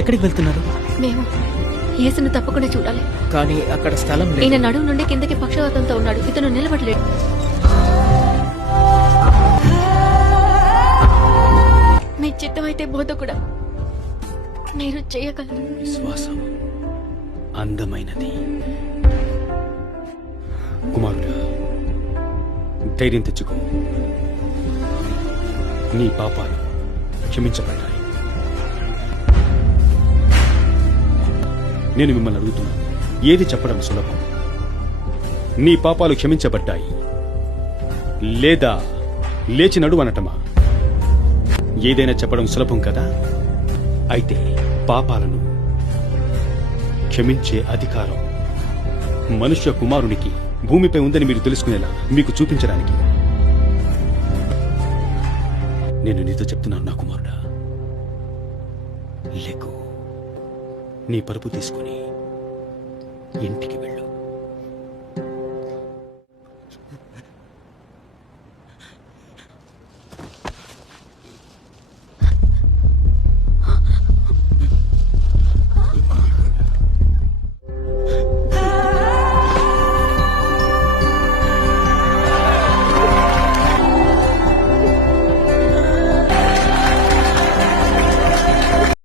ఎక్కడికి వెళ్తున్నారు? మేము యేసును తప్పకుండా చూడాలి. కానీ అక్కడ స్థలం లేదు. ఈయన నడుము నుండి కిందకి పక్షవాతంతో ఉన్నాడు. ఇతను నిలబడలేడు. మీ చిత్తం అయితే బోధకుడా మీరు చేయగలరు. విశ్వాసం అందమైనది. కుమారుడా, ధైర్యం తెచ్చుకో. నీ పాపాలు క్షమించబడ్డాయి. నేను మిమ్మల్ని అడుగుతున్నాను, ఏది చెప్పడం సులభం? నీ పాపాలు క్షమించబడ్డాయి లేదా లేచి నడు అనటమా? ఏదైనా చెప్పడం సులభం కదా. అయితే పాపాలను క్షమించే అధికారం మనుష్య కుమారునికి భూమిపై ఉందని మీరు తెలుసుకునేలా మీకు చూపించడానికి నేను నీతో చెప్తున్నాను. నా కుమారుడా, లెగు, నీ పరుపు తీసుకుని ఇంటికి వెళ్ళు.